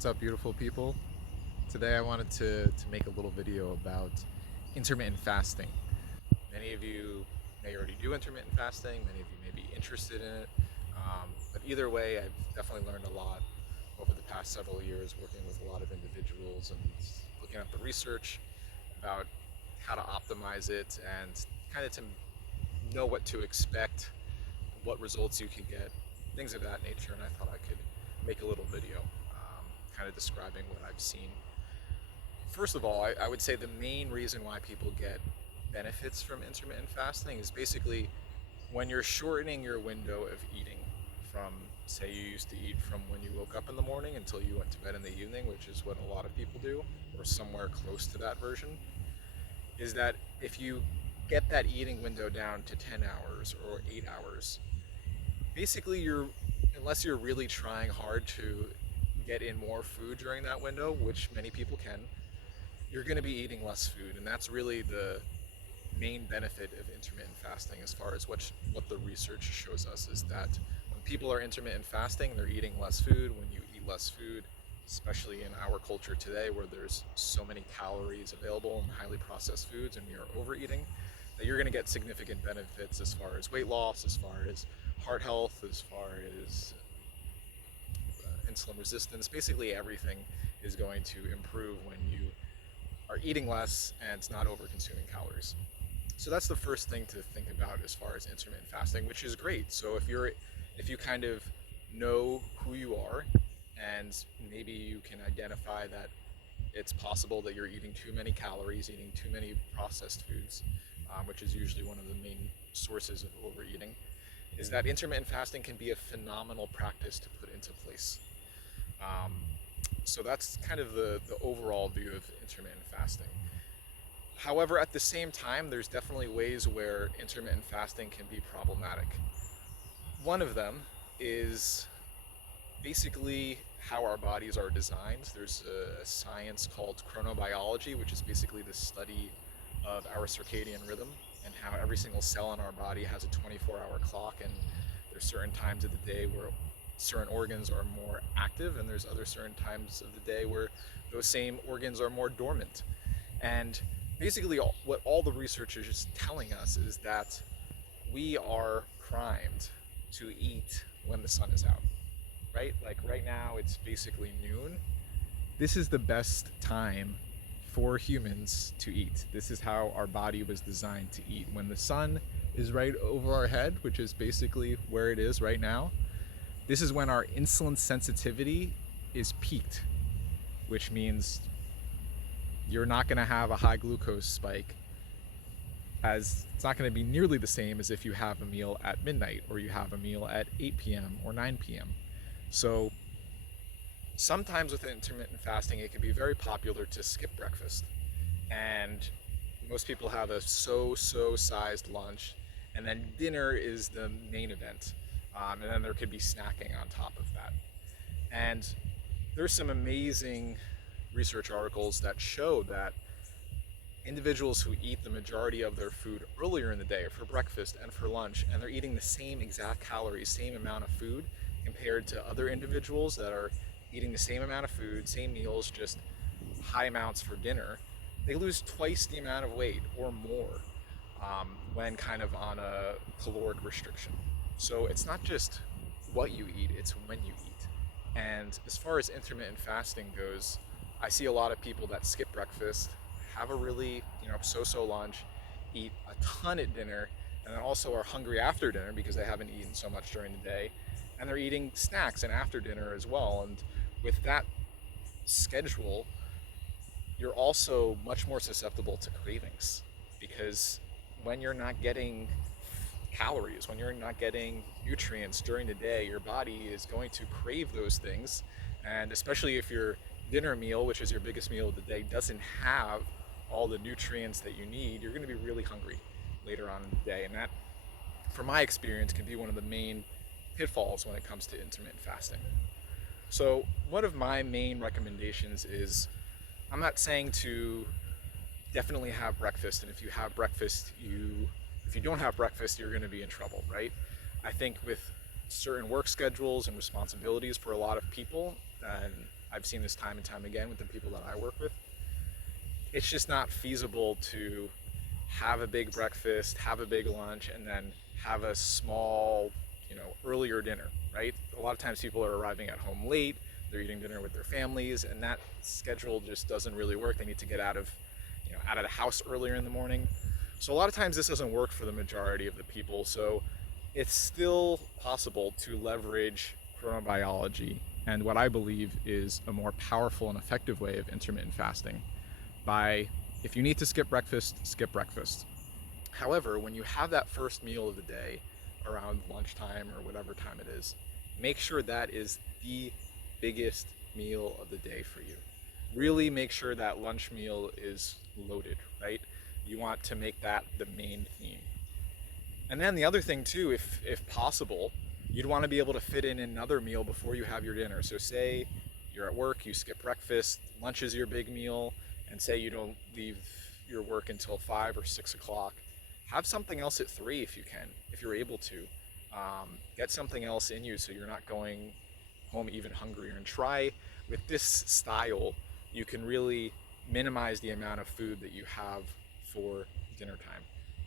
What's up, beautiful people? Today I wanted to make a little video about intermittent fasting. Many of you may already do intermittent fasting, many of you may be interested in it, but either way, I've definitely learned a lot over the past several years working with a lot of individuals and looking up the research about how to optimize it and kind of to know what to expect, what results you can get, things of that nature, and I thought I could make a little video kind of describing what I've seen. First of all, I would say the main reason why people get benefits from intermittent fasting is basically when you're shortening your window of eating from, say, you used to eat from when you woke up in the morning until you went to bed in the evening, which is what a lot of people do, or somewhere close to that version, is that if you get that eating window down to 10 hours or 8 hours, basically unless you're really trying hard to get in more food during that window, which many people can, you're going to be eating less food. And that's really the main benefit of intermittent fasting, as far as what the research shows us, is that when people are intermittent fasting, they're eating less food. When you eat less food, especially in our culture today where there's so many calories available in highly processed foods and we are overeating, that you're going to get significant benefits as far as weight loss, as far as heart health, as far as insulin resistance. Basically everything is going to improve when you are eating less and not over consuming calories. So that's the first thing to think about as far as intermittent fasting, which is great. So if you kind of know who you are, and maybe you can identify that it's possible that you're eating too many calories, eating too many processed foods, which is usually one of the main sources of overeating, is that intermittent fasting can be a phenomenal practice to put into place. Um, so that's kind of the overall view of intermittent fasting. However, at the same time, there's definitely ways where intermittent fasting can be problematic. One of them is basically how our bodies are designed. There's a science called chronobiology, which is basically the study of our circadian rhythm and how every single cell in our body has a 24-hour clock, and there's certain times of the day where certain organs are more active, and there's other certain times of the day where those same organs are more dormant. And basically what all the research is telling us is that we are primed to eat when the sun is out, right? Like right now it's basically noon. This is the best time for humans to eat. This is how our body was designed to eat. When the sun is right over our head, which is basically where it is right now, this is when our insulin sensitivity is peaked, which means you're not going to have a high glucose spike, as it's not going to be nearly the same as if you have a meal at midnight or you have a meal at 8 p.m. or 9 p.m. So sometimes with intermittent fasting, it can be very popular to skip breakfast. And most people have a so sized lunch, and then dinner is the main event. And then there could be snacking on top of that. And there's some amazing research articles that show that individuals who eat the majority of their food earlier in the day for breakfast and for lunch, and they're eating the same exact calories, same amount of food, compared to other individuals that are eating the same amount of food, same meals, just high amounts for dinner, they lose twice the amount of weight or more when kind of on a caloric restriction. So it's not just what you eat, it's when you eat. And as far as intermittent fasting goes, I see a lot of people that skip breakfast, have a really, so lunch, eat a ton at dinner, and then also are hungry after dinner because they haven't eaten so much during the day, and they're eating snacks and after dinner as well. And with that schedule, you're also much more susceptible to cravings, because when you're not getting calories, when you're not getting nutrients during the day, your body is going to crave those things. And especially if your dinner meal, which is your biggest meal of the day, doesn't have all the nutrients that you need, you're going to be really hungry later on in the day. And that, from my experience, can be one of the main pitfalls when it comes to intermittent fasting. So one of my main recommendations is, I'm not saying to definitely have breakfast, and if you have breakfast, if you don't have breakfast, you're going to be in trouble, right? I think with certain work schedules and responsibilities for a lot of people, and I've seen this time and time again with the people that I work with. It's just not feasible to have a big breakfast, have a big lunch, and then have a small, earlier dinner, right? A lot of times people are arriving at home late, they're eating dinner with their families, and that schedule just doesn't really work. They need to get out of the house earlier in the morning. So a lot of times this doesn't work for the majority of the people. So it's still possible to leverage chronobiology and what I believe is a more powerful and effective way of intermittent fasting by, if you need to skip breakfast, skip breakfast. However, when you have that first meal of the day around lunchtime or whatever time it is, make sure that is the biggest meal of the day for you. Really make sure that lunch meal is loaded, right? You want to make that the main theme. And then the other thing too, if possible, you'd want to be able to fit in another meal before you have your dinner. So say you're at work, you skip breakfast, lunch is your big meal, and say you don't leave your work until 5 or 6 o'clock. Have something else at 3 if you can, if you're able to. Get something else in you so you're not going home even hungrier. And try with this style, you can really minimize the amount of food that you have for dinner time.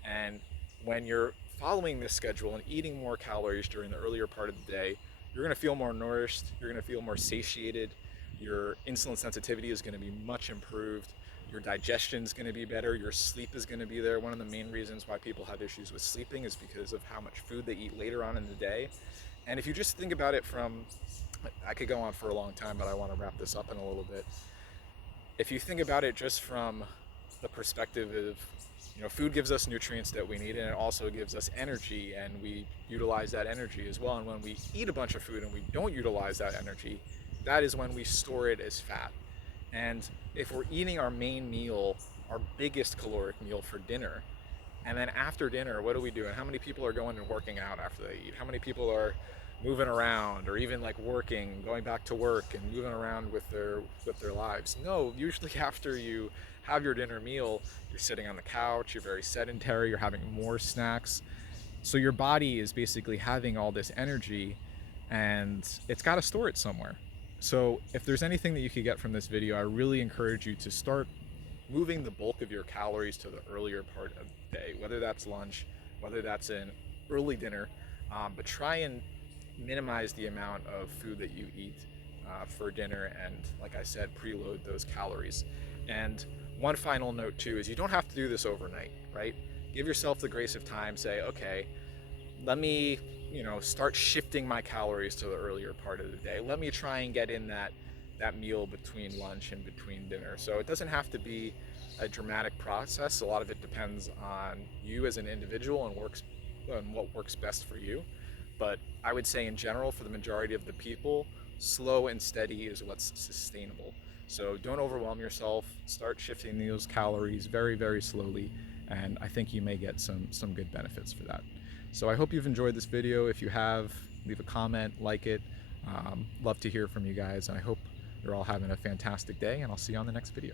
And when you're following this schedule and eating more calories during the earlier part of the day, you're going to feel more nourished, you're going to feel more satiated, your insulin sensitivity is going to be much improved, your digestion is going to be better, your sleep is going to be there. One of the main reasons why people have issues with sleeping is because of how much food they eat later on in the day. And if you just think about it from, I could go on for a long time, but I want to wrap this up in a little bit. If you think about it just from the perspective of, food gives us nutrients that we need, and it also gives us energy, and we utilize that energy as well. And when we eat a bunch of food and we don't utilize that energy, that is when we store it as fat. And if we're eating our main meal, our biggest caloric meal for dinner, and then after dinner, what are we doing? How many people are going and working out after they eat? How many people are moving around, or even like working, going back to work and moving around with their lives? No, usually after you have your dinner meal, you're sitting on the couch, you're very sedentary, you're having more snacks. So your body is basically having all this energy and it's got to store it somewhere. So if there's anything that you could get from this video, I really encourage you to start moving the bulk of your calories to the earlier part of the day, whether that's lunch, whether that's an early dinner, but try and minimize the amount of food that you eat for dinner, and like I said, preload those calories. And one final note too is you don't have to do this overnight, right? Give yourself the grace of time. Say, okay, let me start shifting my calories to the earlier part of the day. Let me try and get in that meal between lunch and between dinner. So it doesn't have to be a dramatic process. A lot of it depends on you as an individual and what works best for you. But I would say in general, for the majority of the people, slow and steady is what's sustainable. So don't overwhelm yourself. Start shifting those calories very, very slowly, and I think you may get some good benefits for that. So I hope you've enjoyed this video. If you have, leave a comment, like it. Love to hear from you guys, and I hope you're all having a fantastic day, and I'll see you on the next video.